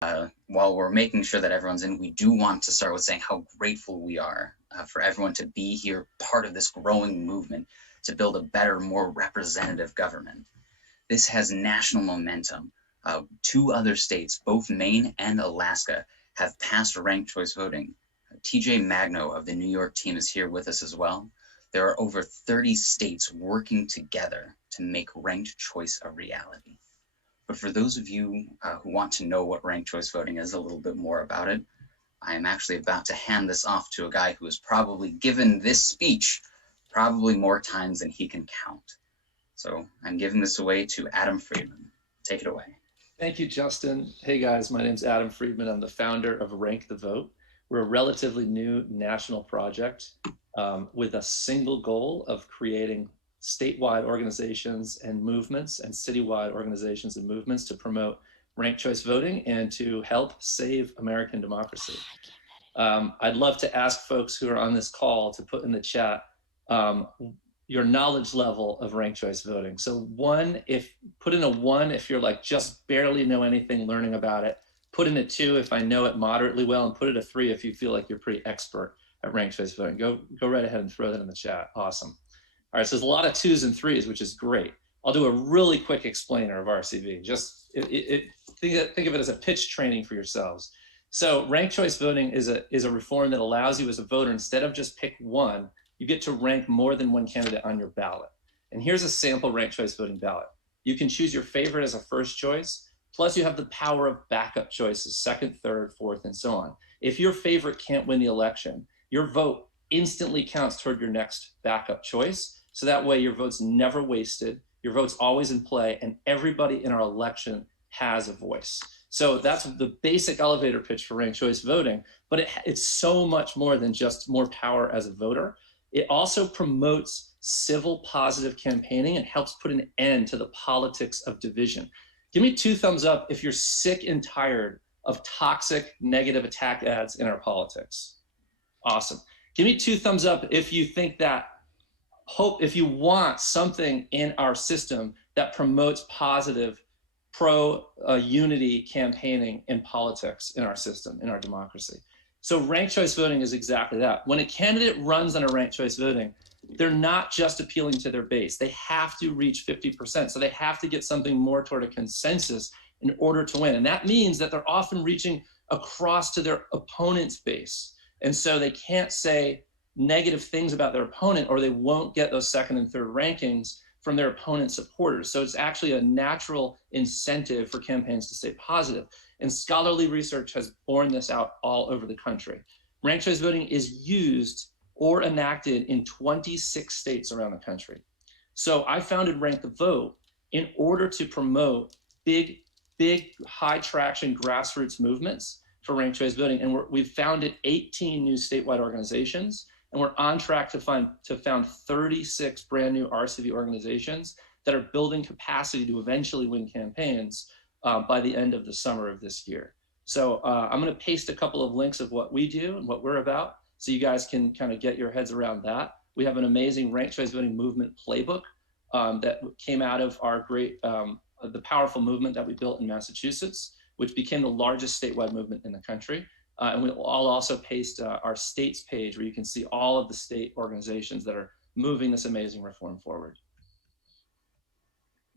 while we're making sure that everyone's in, we do want to start with saying how grateful we are for everyone to be here, part of this growing movement to build a better, more representative government. This has national momentum. 2 other states, both Maine and Alaska, have passed ranked choice voting. TJ Magno of the New York team is here with us as well. There are over 30 states working together to make ranked choice a reality. But for those of you who want to know what ranked choice voting is, a little bit more about it, I am actually about to hand this off to a guy who has probably given this speech probably more times than he can count. So I'm giving this away to Adam Friedman. Take it away. Thank you, Justin. Hey guys, my name's Adam Friedman. I'm the founder of Rank the Vote. We're a relatively new national project with a single goal of creating statewide organizations and movements and citywide organizations and movements to promote ranked choice voting and to help save American democracy. I'd love to ask folks who are on this call to put in the chat your knowledge level of ranked choice voting. So put in a 1 if you're like just barely know anything learning about it. Put in a 2 if I know it moderately well, and put it a 3 if you feel like you're pretty expert at ranked choice voting. Go right ahead and throw that in the chat. Awesome. All right, so there's a lot of 2s and 3s, which is great. I'll do a really quick explainer of RCV. Just think of it as a pitch training for yourselves. So ranked choice voting is a reform that allows you as a voter, instead of just pick 1, you get to rank more than 1 candidate on your ballot. And here's a sample ranked choice voting ballot. You can choose your favorite as a first choice, plus you have the power of backup choices, 2nd, 3rd, 4th, and so on. If your favorite can't win the election, your vote instantly counts toward your next backup choice. So that way your vote's never wasted, your vote's always in play, and everybody in our election has a voice. So that's the basic elevator pitch for ranked choice voting, but it's so much more than just more power as a voter. It also promotes civil positive campaigning and helps put an end to the politics of division. Give me 2 thumbs up if you're sick and tired of toxic negative attack ads in our politics. Awesome. Give me 2 thumbs up if you think that if you want something in our system that promotes positive pro-unity campaigning in politics in our system, in our democracy. So ranked choice voting is exactly that. When a candidate runs on a ranked choice voting, they're not just appealing to their base. They have to reach 50%. So they have to get something more toward a consensus in order to win. And that means that they're often reaching across to their opponent's base. And so they can't say negative things about their opponent, or they won't get those 2nd and 3rd rankings from their opponent's supporters. So it's actually a natural incentive for campaigns to stay positive. And scholarly research has borne this out all over the country. Ranked choice voting is used or enacted in 26 states around the country. So I founded Rank the Vote in order to promote big, high traction grassroots movements for ranked choice voting. And we've founded 18 new statewide organizations, and we're on track to found 36 brand new RCV organizations that are building capacity to eventually win campaigns by the end of the summer of this year. So I'm going to paste a couple of links of what we do and what we're about, so you guys can kind of get your heads around that. We have an amazing ranked choice voting movement playbook that came out of our the powerful movement that we built in Massachusetts, which became the largest statewide movement in the country. And I'll also paste our states page, where you can see all of the state organizations that are moving this amazing reform forward.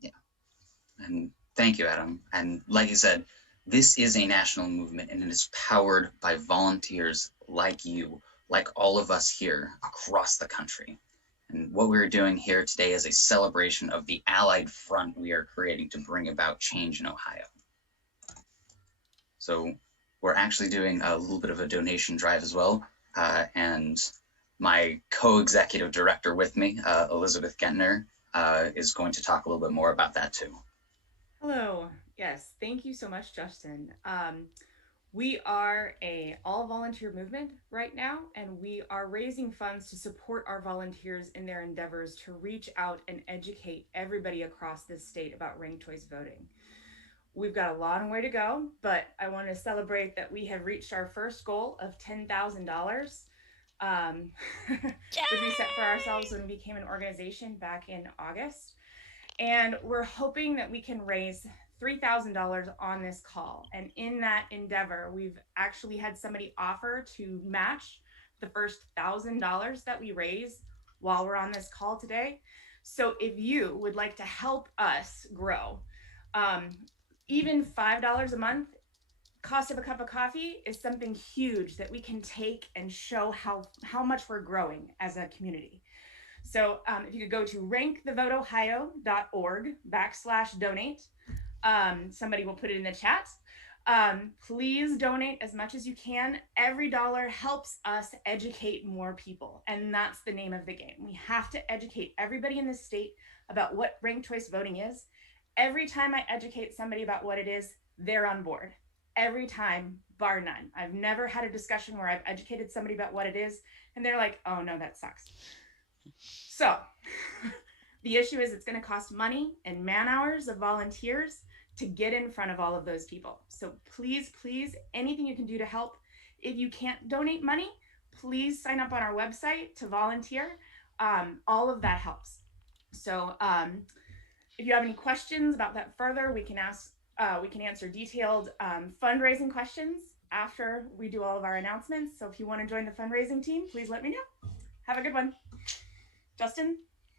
Yeah, and thank you, Adam. And like you said, this is a national movement, and it is powered by volunteers like you, like all of us here across the country. And what we're doing here today is a celebration of the allied front we are creating to bring about change in Ohio. So we're actually doing a little bit of a donation drive as well. And my co-executive director with me, Elizabeth Gentner, is going to talk a little bit more about that too. Hello. Yes, thank you so much, Justin. We are a all-volunteer movement right now, and we are raising funds to support our volunteers in their endeavors to reach out and educate everybody across this state about ranked choice voting. We've got a long way to go, but I want to celebrate that we have reached our first goal of $10,000, which we set for ourselves when we became an organization back in August. And we're hoping that we can raise $3,000 on this call. And in that endeavor, we've actually had somebody offer to match the first $1,000 that we raise while we're on this call today. So if you would like to help us grow, even $5 a month, cost of a cup of coffee, is something huge that we can take and show how much we're growing as a community. So if you could go to rankthevoteohio.org/donate. Somebody will put it in the chat. Please donate as much as you can. Every dollar helps us educate more people. And that's the name of the game. We have to educate everybody in this state about what ranked choice voting is. Every time I educate somebody about what it is, they're on board. Every time, bar none. I've never had a discussion where I've educated somebody about what it is and they're like, oh no, that sucks. So the issue is it's going to cost money and man hours of volunteers to get in front of all of those people. So please, please, anything you can do to help. If you can't donate money, please sign up on our website to volunteer. All of that helps. So if you have any questions about that further, we can answer detailed fundraising questions after we do all of our announcements. So if you want to join the fundraising team, please let me know. Have a good one. Justin?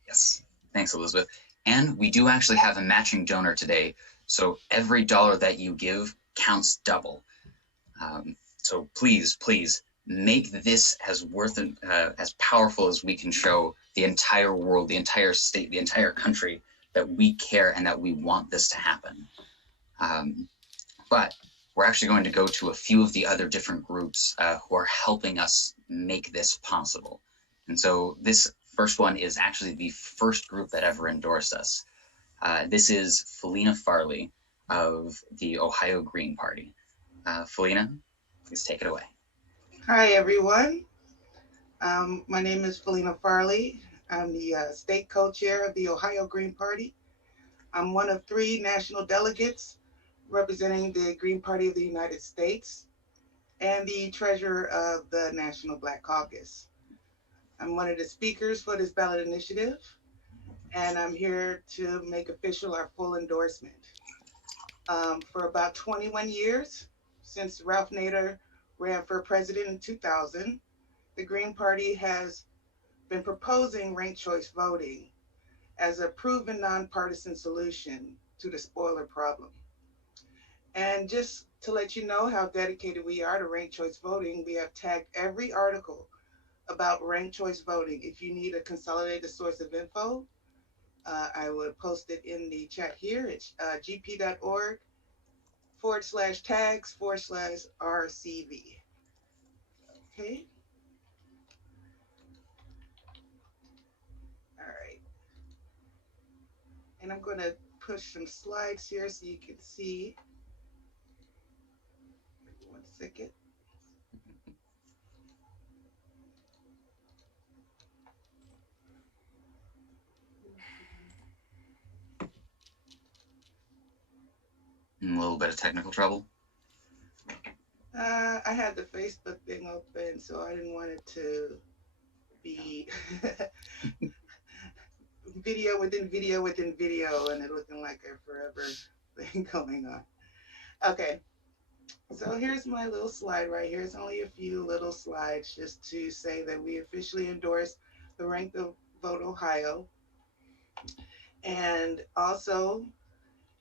Yes, thanks, Elizabeth. And we do actually have a matching donor today. So every dollar that you give counts double. So please, please make this as as powerful as we can show the entire world, the entire state, the entire country that we care and that we want this to happen. But we're actually going to go to a few of the other different groups who are helping us make this possible. And so this first one is actually the first group that ever endorsed us. This is Felina Farley of the Ohio Green Party. Felina, please take it away. Hi, everyone. My name is Felina Farley. I'm the state co-chair of the Ohio Green Party. I'm one of 3 national delegates representing the Green Party of the United States and the treasurer of the National Black Caucus. I'm one of the speakers for this ballot initiative, and I'm here to make official our full endorsement. For about 21 years, since Ralph Nader ran for president in 2000, the Green Party has been proposing ranked choice voting as a proven nonpartisan solution to the spoiler problem. And just to let you know how dedicated we are to ranked choice voting, we have tagged every article about ranked choice voting. If you need a consolidated source of info, I would post it in the chat here. It's gp.org/tags/RCV. Okay. All right. And I'm going to push some slides here so you can see. 1 second. A little bit of technical trouble. I had the Facebook thing open, so I didn't want it to be video within video within video, and it looking like a forever thing going on. Okay, so here's my little slide right here. It's only a few little slides just to say that we officially endorse the Rank the Vote Ohio. And also,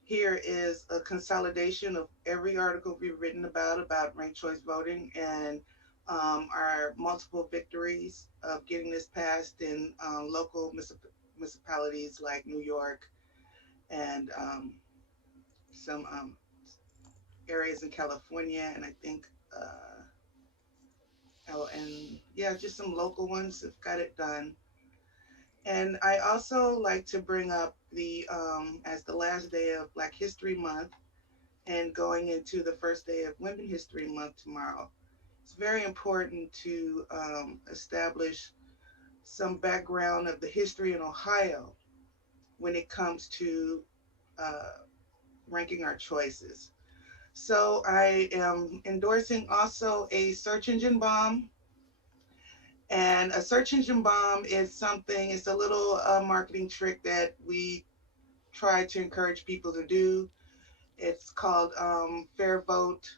here is a consolidation of every article we've written about ranked choice voting and our multiple victories of getting this passed in local municipalities like New York and some areas in California, and I think, just some local ones have got it done. And I also like to bring up the, as the last day of Black History Month and going into the first day of Women History Month tomorrow, it's very important to establish some background of the history in Ohio when it comes to ranking our choices. So I am endorsing also a search engine bomb. And a search engine bomb is something, it's a little marketing trick that we try to encourage people to do. It's called Fair Vote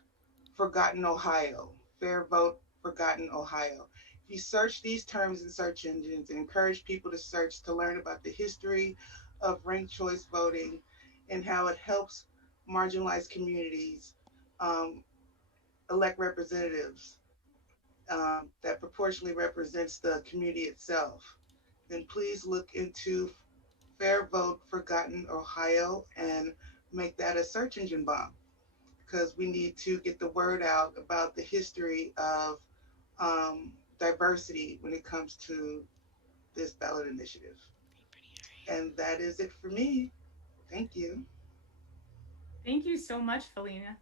Forgotten Ohio. Fair Vote Forgotten Ohio. If you search these terms in search engines and encourage people to search to learn about the history of ranked choice voting and how it helps marginalized communities um, elect representatives that proportionally represents the community itself, then please look into Fair Vote Forgotten Ohio and make that a search engine bomb, because we need to get the word out about the history of diversity when it comes to this ballot initiative. And that is it for me. Thank you. Thank you so much, Felina.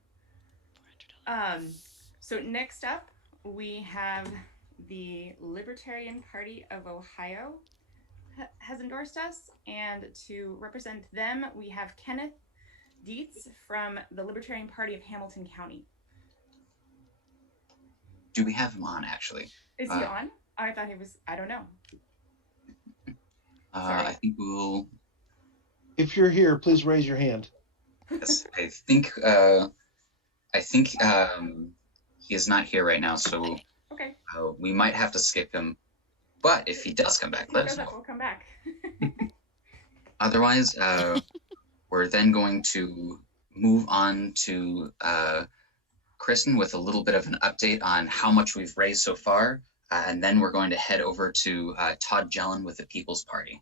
So next up, we have the Libertarian Party of Ohio has endorsed us, and to represent them, we have Kenneth Dietz from the Libertarian Party of Hamilton County. Do we have him on, actually? Is he on? I thought he was, I don't know. I think we'll... If you're here, please raise your hand. Yes, I think he is not here right now, so okay. We might have to skip him. But if he does come back, let us know. We'll come back. Otherwise, we're then going to move on to Kristen with a little bit of an update on how much we've raised so far, and then we're going to head over to Todd Jellin with the People's Party.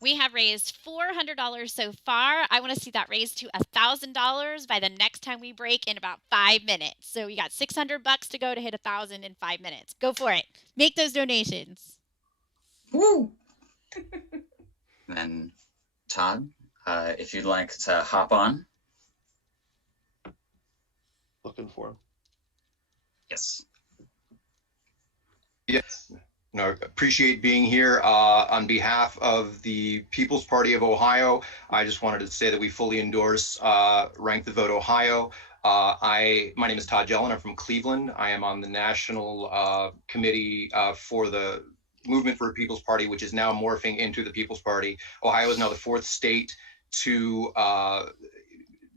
We have raised $400 so far. I want to see that raised to $1,000 by the next time we break in about 5 minutes. So you got $600 to go to hit 1,000 in 5 minutes. Go for it. Make those donations. Woo! Then, Todd, if you'd like to hop on. Looking for him. Yes. Yes. No, appreciate being here. On behalf of the People's Party of Ohio, I just wanted to say that we fully endorse Rank the Vote Ohio. My name is Todd Jellin. I'm from Cleveland. I am on the national committee for the Movement for a People's Party, which is now morphing into the People's Party. Ohio is now the 4th state to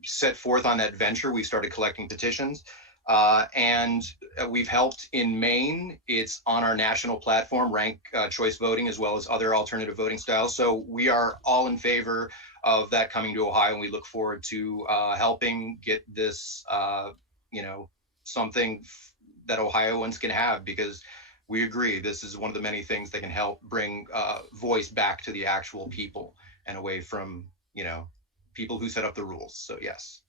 set forth on that venture. We started collecting petitions. And we've helped in Maine. It's on our national platform, rank choice voting, as well as other alternative voting styles. So we are all in favor of that coming to Ohio, and we look forward to helping get this, something that Ohioans can have, because we agree this is one of the many things that can help bring voice back to the actual people and away from, people who set up the rules. So yes.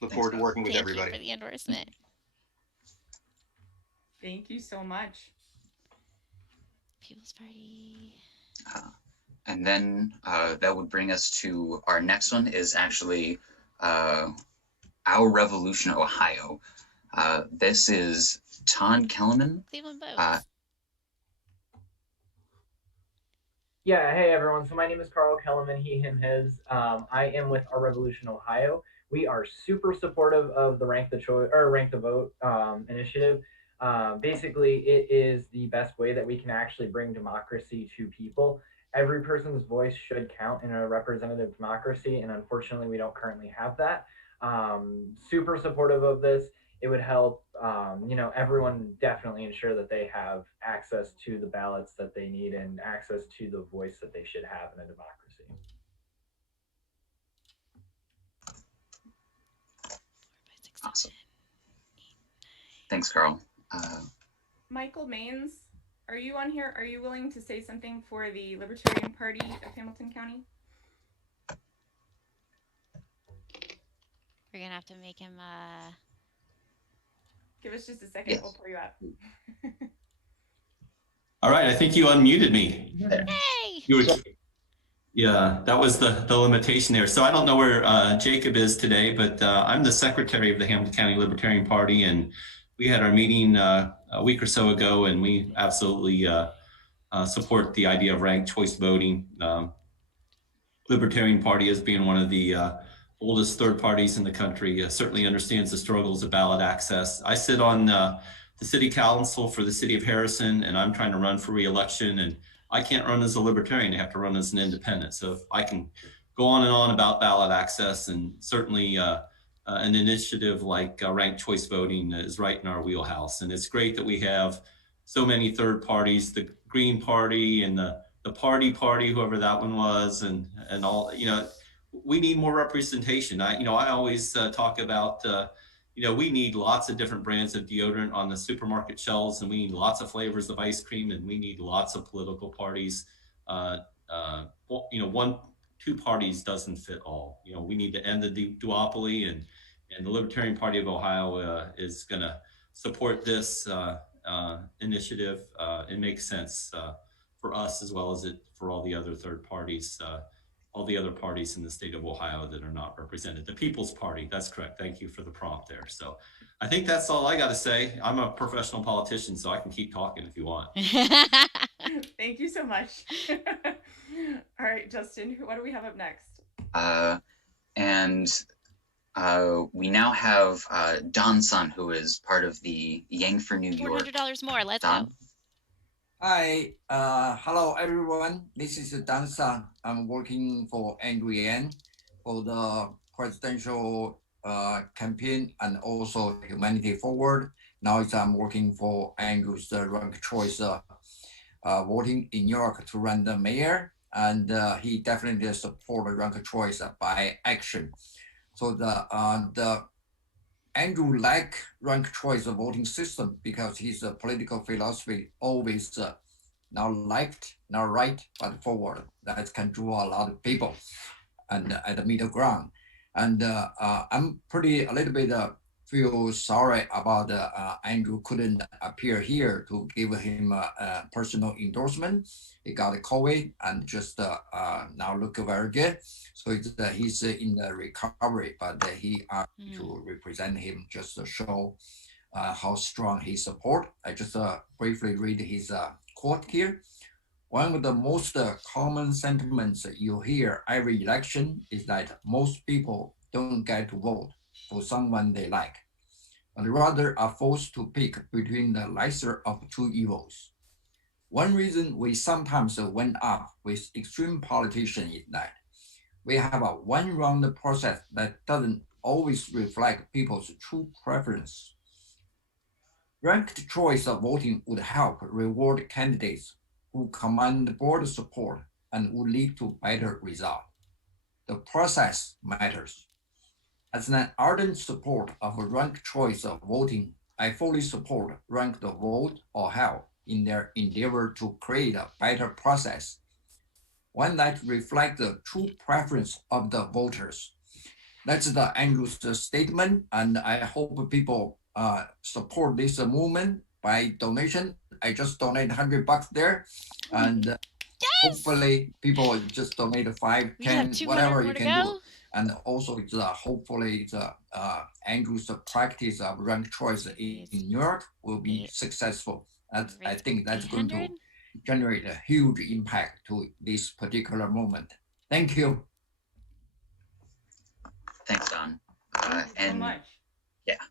Look forward to working with everybody. Thank you for the endorsement. Thank you so much. People's Party. And then that would bring us to our next one, is actually Our Revolution Ohio. This is Todd Kellerman. Cleveland Votes. Yeah, hey everyone. So my name is Carl Kellerman, he, him, his. I am with Our Revolution Ohio. We are super supportive of the Rank the Vote initiative. Basically, it is the best way that we can actually bring democracy to people. Every person's voice should count in a representative democracy, and unfortunately, we don't currently have that. Super supportive of this. It would help, everyone definitely ensure that they have access to the ballots that they need and access to the voice that they should have in a democracy. Awesome. Thanks, Carl. Michael Maines, are you on here? Are you willing to say something for the Libertarian Party of Hamilton County? We're going to have to make him... Give us just a second. Yes. We'll pull you up. All right. I think you unmuted me. Hey! Yeah, that was the limitation there. So I don't know where Jacob is today, but I'm the secretary of the Hamilton County Libertarian Party, and we had our meeting a week or so ago, and we absolutely support the idea of ranked choice voting. Libertarian Party, as being one of the oldest third parties in the country, certainly understands the struggles of ballot access. I sit on the city council for the city of Harrison, and I'm trying to run for re-election, and I can't run as a Libertarian. I have to run as an independent. So if I can go on and on about ballot access, and certainly an initiative like ranked choice voting is right in our wheelhouse. And it's great that we have so many third parties, the Green Party and the Party, whoever that one was, and all, we need more representation. I always talk about, we need lots of different brands of deodorant on the supermarket shelves, and we need lots of flavors of ice cream, and we need lots of political parties. Two parties doesn't fit all. We need to end the duopoly, and the Libertarian Party of Ohio is going to support this initiative. It makes sense for us as well as for all the other third parties, all the other parties in the state of Ohio that are not represented. The People's Party, that's correct. Thank you for the prompt there. So I think that's all I got to say. I'm a professional politician, so I can keep talking if you want. Thank you so much. All right, Justin, what do we have up next? We now have Don Sun, who is part of the Yang for New York. $400 more. Let's Don? go. Hi, hello everyone. This is Dan Sun. I'm working for Andrew Yang for the presidential campaign and also Humanity Forward. Now I'm working for Andrew's ranked choice voting in New York to run the mayor, and he definitely support ranked choice by action. So the Andrew like ranked choice voting system because his political philosophy always not left, not right, but forward. That can draw a lot of people and at the middle ground. And I'm a little bit feel sorry about Andrew couldn't appear here to give him a personal endorsement. He got COVID and just now look very good. So he's in the recovery, but he asked to represent him just to show how strong he support. I just briefly read his quote here. One of the most common sentiments you hear every election is that most people don't get to vote for someone they like, but rather are forced to pick between the lesser of two evils. One reason we sometimes went up with extreme politicians is that we have a one-round process that doesn't always reflect people's true preference. Ranked choice of voting would help reward candidates who command broad support and would lead to better results. The process matters. As an ardent supporter of ranked choice of voting, I fully support ranked vote or help in their endeavor to create a better process, one that reflects the true preference of the voters. That's the Andrew's statement, and I hope people support this movement by donation. I just donate $100 there, and yes! Hopefully people just donate 5, 10, whatever you can do. And also, it's hopefully Andrew's practice of ranked choice in New York will be successful. I think that's going to generate a huge impact to this particular moment. Thank you. Thanks, Don. Thank you so much. Yeah,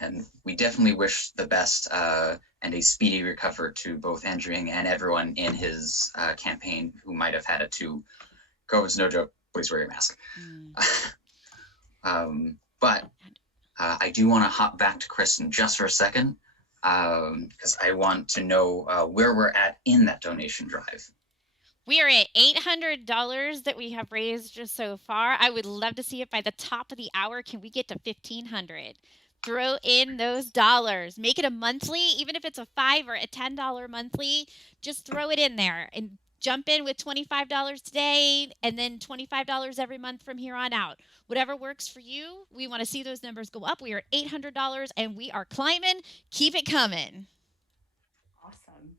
and we definitely wish the best and a speedy recovery to both Andrew Yang and everyone in his campaign who might have had it too. COVID's no joke. Please wear your mask. But I do want to hop back to Kristen just for a second because I want to know where we're at in that donation drive. We are at $800 that we have raised just so far. I would love to see it by the top of the hour. Can we get to $1,500? Throw in those dollars. Make it a monthly, even if it's a $5 or a $10 monthly. Just throw it in there and jump in with $25 today and then $25 every month from here on out. Whatever works for you. We want to see those numbers go up. We are at $800 and we are climbing. Keep it coming. Awesome.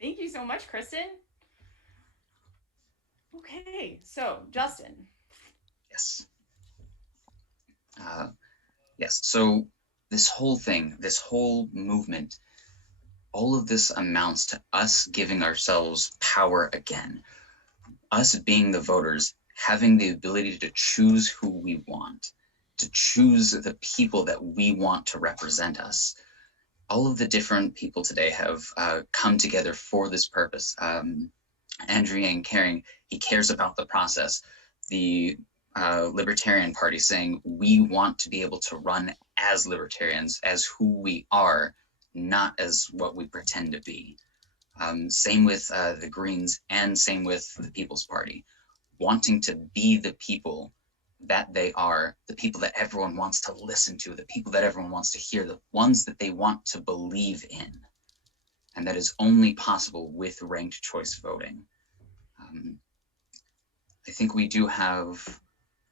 Thank you so much, Kristen. Okay, so Justin. Yes. Yes, so this whole thing, this whole movement, all of this amounts to us giving ourselves power again. Us being the voters, having the ability to choose who we want, to choose the people that we want to represent us. All of the different people today have come together for this purpose. Andrian caring, he cares about the process. The Libertarian Party saying we want to be able to run as libertarians, as who we are, not as what we pretend to be. Same with the Greens and same with the People's Party, wanting to be the people that they are, the people that everyone wants to listen to, the people that everyone wants to hear, the ones that they want to believe in. And that is only possible with ranked choice voting. I think we do have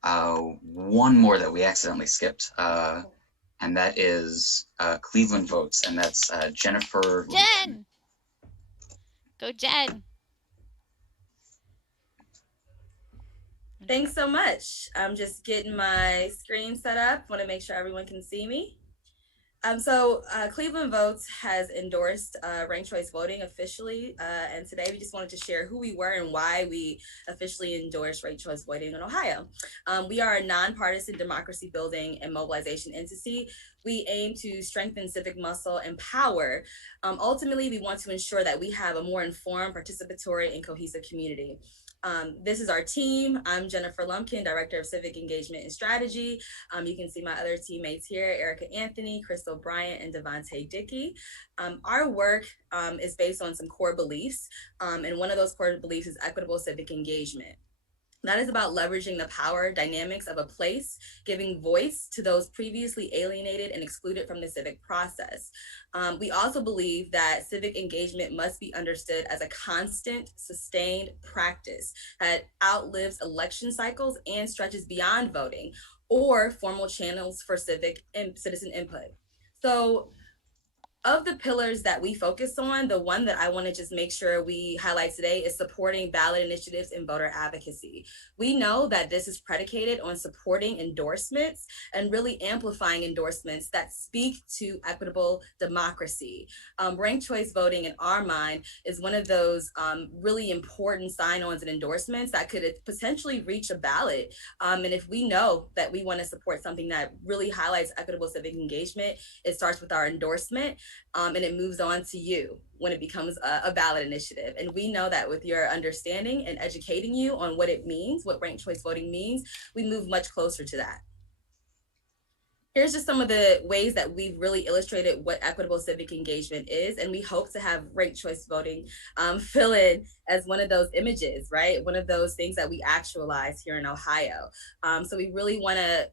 one more that we accidentally skipped, and that is Cleveland Votes, and that's Jennifer. Jen! Go Jen! Thanks so much. I'm just getting my screen set up. Want to make sure everyone can see me. Cleveland Votes has endorsed ranked choice voting officially, and today we just wanted to share who we were and why we officially endorsed ranked choice voting in Ohio. We are a nonpartisan democracy building and mobilization entity. We aim to strengthen civic muscle and power. Ultimately, we want to ensure that we have a more informed, participatory, and cohesive community. This is our team. I'm Jennifer Lumpkin, Director of Civic Engagement and Strategy. You can see my other teammates here, Erica Anthony, Crystal Bryant, and Devontae Dickey. Our work is based on some core beliefs, and one of those core beliefs is equitable civic engagement. That is about leveraging the power dynamics of a place, giving voice to those previously alienated and excluded from the civic process. We also believe that civic engagement must be understood as a constant, sustained practice that outlives election cycles and stretches beyond voting or formal channels for civic and citizen input. So, of the pillars that we focus on, the one that I want to just make sure we highlight today is supporting ballot initiatives and voter advocacy. We know that this is predicated on supporting endorsements and really amplifying endorsements that speak to equitable democracy. Ranked choice voting, in our mind, is one of those really important sign-ons and endorsements that could potentially reach a ballot. And if we know that we want to support something that really highlights equitable civic engagement, it starts with our endorsement. And it moves on to you when it becomes a ballot initiative. And we know that with your understanding and educating you on what it means, what ranked choice voting means, we move much closer to that. Here's just some of the ways that we've really illustrated what equitable civic engagement is. And we hope to have ranked choice voting fill in as one of those images, right? One of those things that we actualize here in Ohio. So we really want to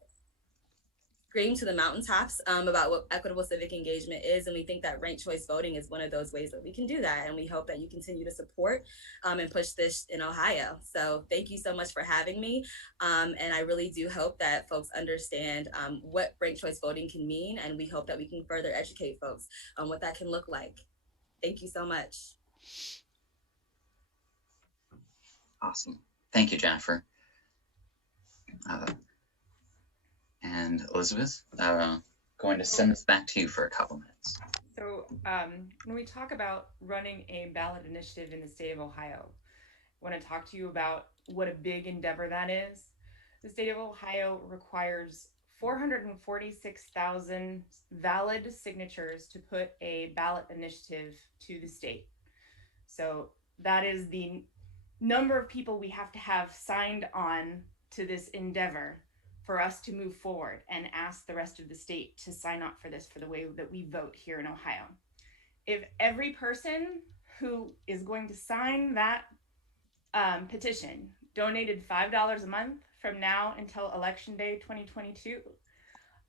scream to the mountaintops about what equitable civic engagement is, and we think that ranked choice voting is one of those ways that we can do that, and we hope that you continue to support and push this in Ohio. So thank you so much for having me, and I really do hope that folks understand what ranked choice voting can mean, and we hope that we can further educate folks on what that can look like. Thank you so much. Awesome. Thank you, Jennifer. And Elizabeth, going to send this back to you for a couple minutes. So when we talk about running a ballot initiative in the state of Ohio, I want to talk to you about what a big endeavor that is. The state of Ohio requires 446,000 valid signatures to put a ballot initiative to the state. So that is the number of people we have to have signed on to this endeavor for us to move forward and ask the rest of the state to sign up for this, for the way that we vote here in Ohio. If every person who is going to sign that petition donated $5 a month from now until Election Day 2022,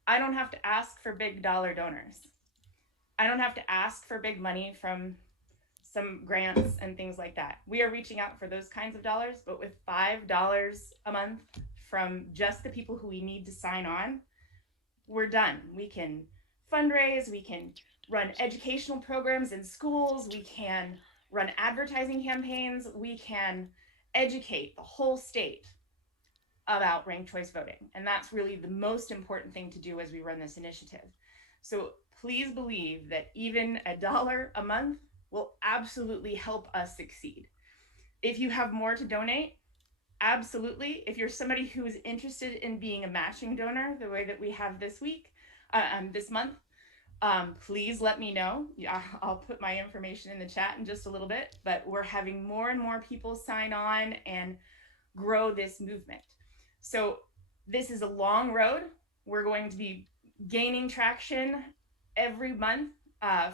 I don't have to ask for big dollar donors. I don't have to ask for big money from some grants and things like that. We are reaching out for those kinds of dollars, but with $5 a month from just the people who we need to sign on, we're done. We can fundraise, we can run educational programs in schools, we can run advertising campaigns, we can educate the whole state about ranked choice voting. And that's really the most important thing to do as we run this initiative. So please believe that even $1 a month will absolutely help us succeed. If you have more to donate, absolutely. If you're somebody who is interested in being a matching donor, the way that we have this week, this month, Please let me know. Yeah, I'll put my information in the chat in just a little bit, but we're having more and more people sign on and grow this movement. So this is a long road. We're going to be gaining traction every month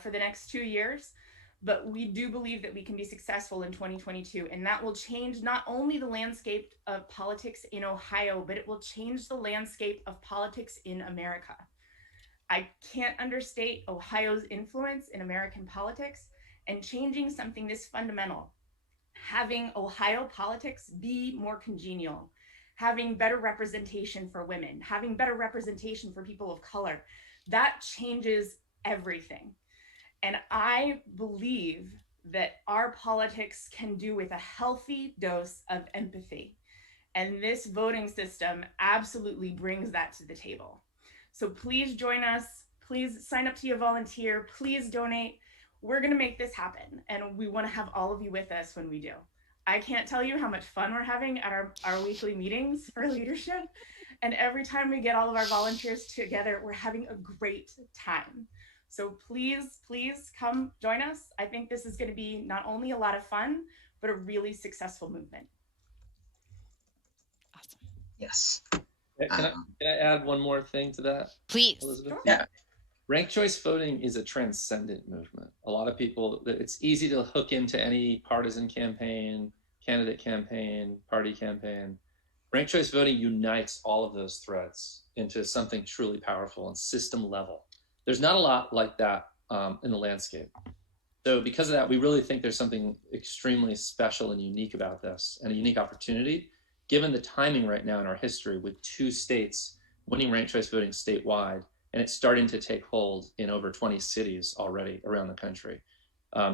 for the next 2 years, but we do believe that we can be successful in 2022, and that will change not only the landscape of politics in Ohio, but it will change the landscape of politics in America. I can't understate Ohio's influence in American politics, and changing something this fundamental, having Ohio politics be more congenial, having better representation for women, having better representation for people of color, that changes everything. And I believe that our politics can do with a healthy dose of empathy. And this voting system absolutely brings that to the table. So please join us. Please sign up to be a volunteer. Please donate. We're going to make this happen. And we want to have all of you with us when we do. I can't tell you how much fun we're having at our weekly meetings for leadership. And every time we get all of our volunteers together, we're having a great time. So please, please come join us. I think this is going to be not only a lot of fun, but a really successful movement. Awesome. Yes. Can I add one more thing to that? Please. Elizabeth? Sure. Yeah. Ranked choice voting is a transcendent movement. A lot of people, it's easy to hook into any partisan campaign, candidate campaign, party campaign. Ranked choice voting unites all of those threads into something truly powerful and system level. There's not a lot like that in the landscape. So because of that, we really think there's something extremely special and unique about this, and a unique opportunity, given the timing right now in our history with 2 states winning ranked choice voting statewide, and it's starting to take hold in over 20 cities already around the country.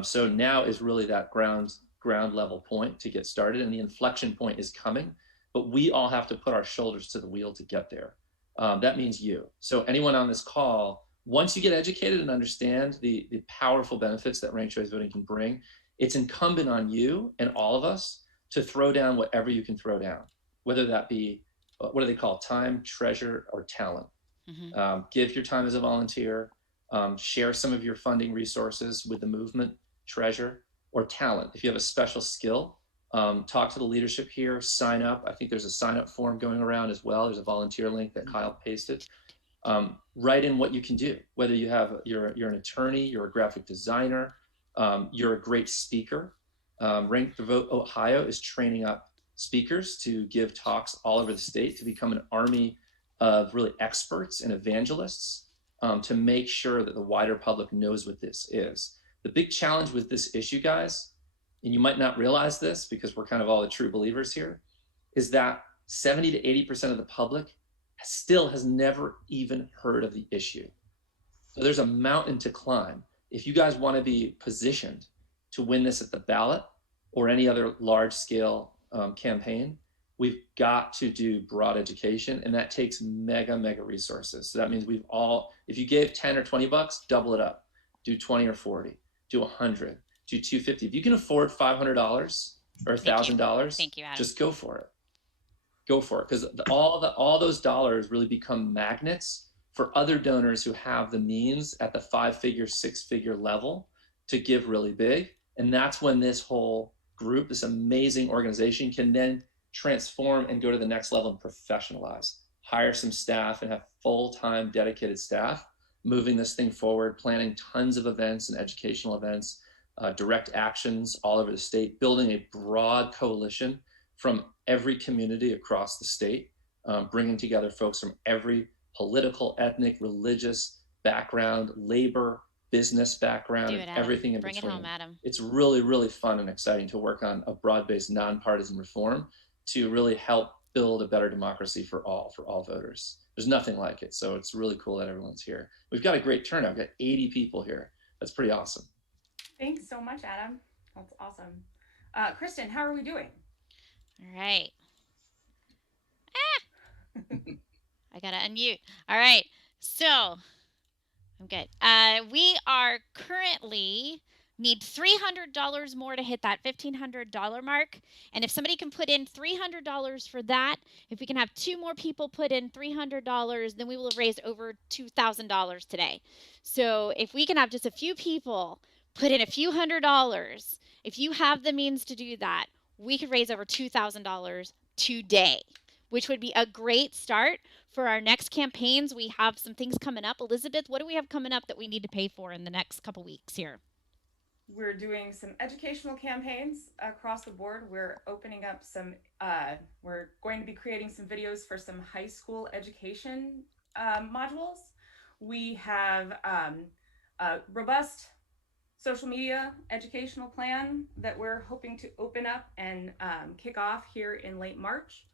So now is really that ground level point to get started, and the inflection point is coming, but we all have to put our shoulders to the wheel to get there. That means you. So anyone on this call, once you get educated and understand the powerful benefits that ranked choice voting can bring, it's incumbent on you and all of us to throw down whatever you can throw down, whether that be, what do they call, time, treasure, or talent. Mm-hmm. Give your time as a volunteer, share some of your funding resources with the movement, treasure, or talent. If you have a special skill, talk to the leadership here, sign up. I think there's a sign up form going around as well. There's a volunteer link that Kyle pasted. Write in what you can do, whether you're an attorney, you're a graphic designer, you're a great speaker. Rank the Vote Ohio is training up speakers to give talks all over the state to become an army of really experts and evangelists to make sure that the wider public knows what this is. The big challenge with this issue, guys, and you might not realize this because we're kind of all the true believers here, is that 70 to 80% of the public still has never even heard of the issue. So there's a mountain to climb. If you guys want to be positioned to win this at the ballot or any other large scale campaign, we've got to do broad education, and that takes mega resources. So that means if you gave 10 or 20 bucks, double it up, do 20 or 40, do 100, do 250. If you can afford $500 or $1,000, just go for it. Go for it, because all those dollars really become magnets for other donors who have the means at the 5-figure, 6-figure level to give really big. And that's when this whole group, this amazing organization, can then transform and go to the next level and professionalize, hire some staff and have full-time dedicated staff moving this thing forward, planning tons of events and educational events, direct actions all over the state, building a broad coalition from every community across the state, bringing together folks from every political, ethnic, religious background, labor, business background, and everything in between. Bring it home, Adam. It's really fun and exciting to work on a broad-based, nonpartisan reform to really help build a better democracy for all voters. There's nothing like it, so it's really cool that everyone's here. We've got a great turnout. We've got 80 people here. That's pretty awesome. Thanks so much, Adam. That's awesome. Kristen, how are we doing? All right. I gotta unmute. All right. So I'm good. We are currently need $300 more to hit that $1,500 mark. And if somebody can put in $300 for that, if we can have 2 more people put in $300, then we will have raised over $2,000 today. So if we can have just a few people put in a few $100s, if you have the means to do that, we could raise over $2,000 today, which would be a great start for our next campaigns. We have some things coming up. Elizabeth, what do we have coming up that we need to pay for in the next couple weeks here? We're doing some educational campaigns across the board. We're opening up some, we're going to be creating some videos for some high school education modules. We have a robust social media educational plan that we're hoping to open up and kick off here in late March.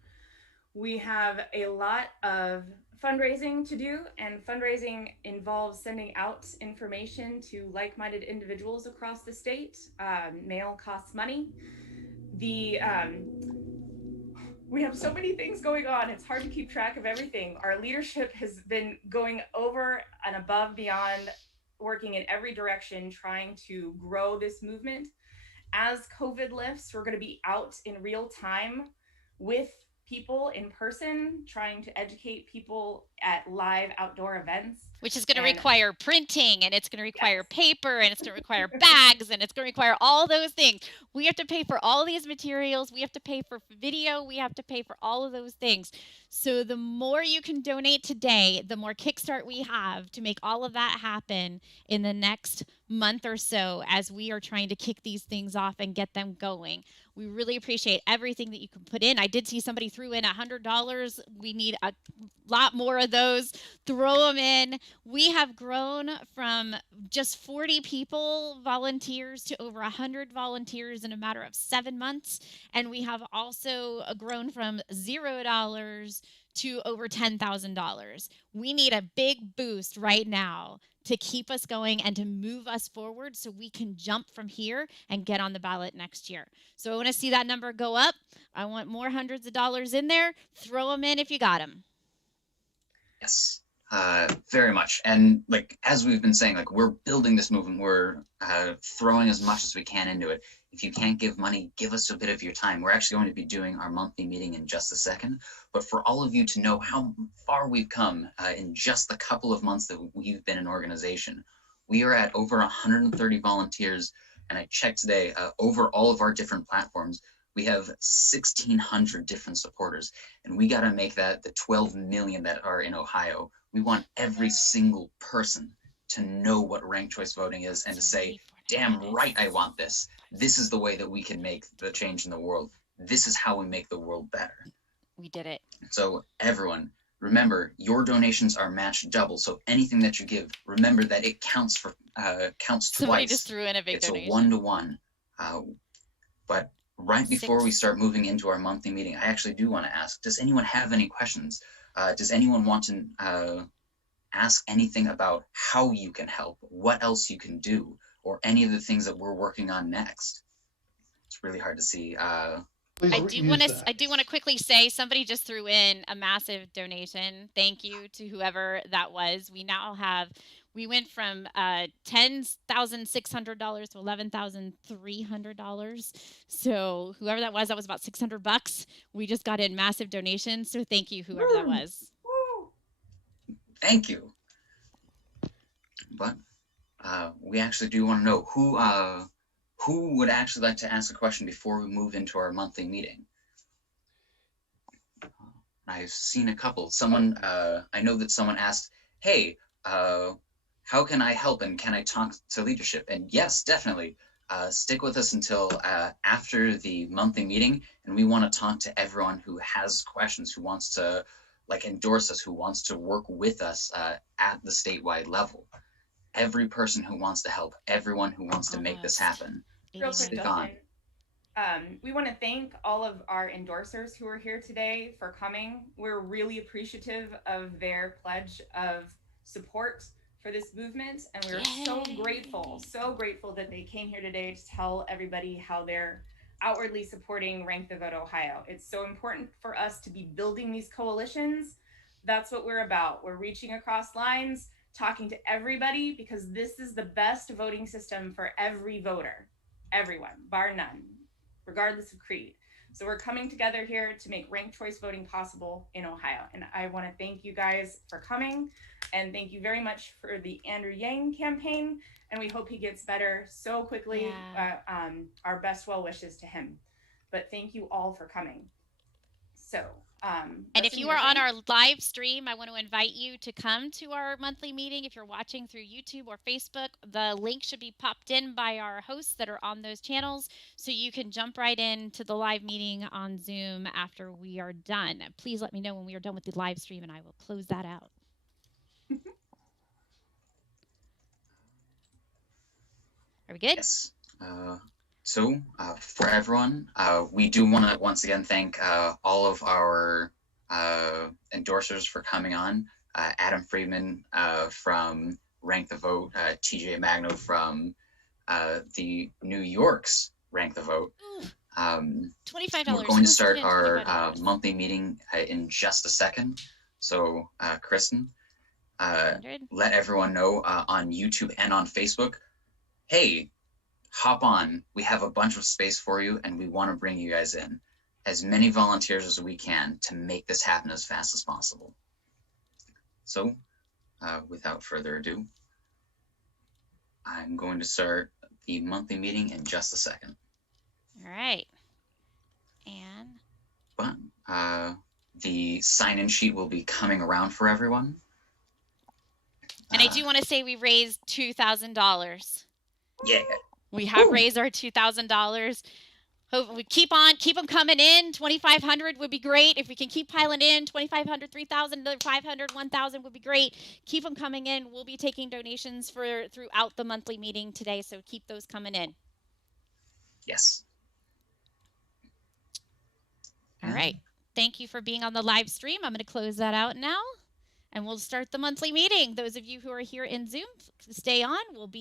We have a lot of fundraising to do, and fundraising involves sending out information to like-minded individuals across the state. Mail costs money. We have so many things going on, it's hard to keep track of everything. Our leadership has been going over and above beyond, working in every direction, trying to grow this movement. As COVID lifts, we're going to be out in real time with people in person, trying to educate people at live outdoor events. Which is going to require printing, and it's going to require paper, and it's going to require bags, and it's going to require all those things. We have to pay for all these materials. We have to pay for video. We have to pay for all of those things. So the more you can donate today, the more kickstart we have to make all of that happen in the next month or so as we are trying to kick these things off and get them going. We really appreciate everything that you can put in. I did see somebody threw in $100. We need a lot more of those. Throw them in. We have grown from just 40 people, volunteers, to over 100 volunteers in a matter of 7 months. And we have also grown from $0 to over $10,000. We need a big boost right now to keep us going and to move us forward so we can jump from here and get on the ballot next year. So I want to see that number go up. I want more hundreds of dollars in there. Throw them in if you got them. Yes, very much. And like, as we've been saying, like, we're building this movement. We're throwing as much as we can into it. If you can't give money, give us a bit of your time. We're actually going to be doing our monthly meeting in just a second. But for all of you to know how far we've come in just the couple of months that we've been an organization, we are at over 130 volunteers. And I checked today, over all of our different platforms, we have 1,600 different supporters. And we got to make that the 12 million that are in Ohio. We want every single person to know what ranked choice voting is and to say, damn right, I want this. This is the way that we can make the change in the world. This is how we make the world better. We did it. So everyone, remember, your donations are matched double. So anything that you give, remember that it counts for counts twice. Somebody just threw in a big donation. It's a 1-to-1. But right before we start moving into our monthly meeting, I actually do want to ask, does anyone have any questions? Does anyone want to ask anything about how you can help, what else you can do, or any of the things that we're working on next? It's really hard to see. I do want to quickly say somebody just threw in a massive donation. Thank you to whoever that was. We went from $10,600 to $11,300. So whoever that was about $600. We just got in massive donations. So thank you, whoever that was. Thank you. But we actually do want to know who would actually like to ask a question before we move into our monthly meeting. I've seen a couple. Someone, I know that someone asked, hey, how can I help and can I talk to leadership? And yes, definitely. Stick with us until after the monthly meeting, and we want to talk to everyone who has questions, who wants to endorse us, who wants to work with us at the statewide level. Every person who wants to help, everyone who wants to make this happen. Real quick, Justin. We want to thank all of our endorsers who are here today for coming. We're really appreciative of their pledge of support for this movement, and we're so grateful that they came here today to tell everybody how they're outwardly supporting Rank the Vote Ohio. It's so important for us to be building these coalitions. That's what we're about. We're reaching across lines talking to everybody, because this is the best voting system for every voter, everyone, bar none, regardless of creed. So we're coming together here to make ranked choice voting possible in Ohio. And I want to thank you guys for coming, and thank you very much for the Andrew Yang campaign. And we hope he gets better so quickly. Yeah. Our best well wishes to him. But thank you all for coming. So, and if you are on our live stream, I want to invite you to come to our monthly meeting. If you're watching through YouTube or Facebook, the link should be popped in by our hosts that are on those channels, so you can jump right into the live meeting on Zoom after we are done. Please let me know when we are done with the live stream, and I will close that out. Are we good? Yes. So for everyone, we do want to once again thank all of our endorsers for coming on. Adam Friedman from Rank the Vote, TJ Magno from the New York's Rank the Vote. $25. We're going to start our monthly meeting in just a second. So Kristen, let everyone know on YouTube and on Facebook, hey, hop on. We have a bunch of space for you, and we want to bring you guys in, as many volunteers as we can, to make this happen as fast as possible. So without further ado, I'm going to start the monthly meeting in just a second. All right. And But the sign-in sheet will be coming around for everyone. And I do want to say we raised $2,000. Yeah. We have raised our $2,000. Hope we keep them coming in. 2,500 would be great. If we can keep piling in, 2,500, 3,000, another 500, 1,000 would be great. Keep them coming in. We'll be taking donations throughout the monthly meeting today, so keep those coming in. Yes. All right. Thank you for being on the live stream. I'm going to close that out now, and we'll start the monthly meeting. Those of you who are here in Zoom, stay on. We'll be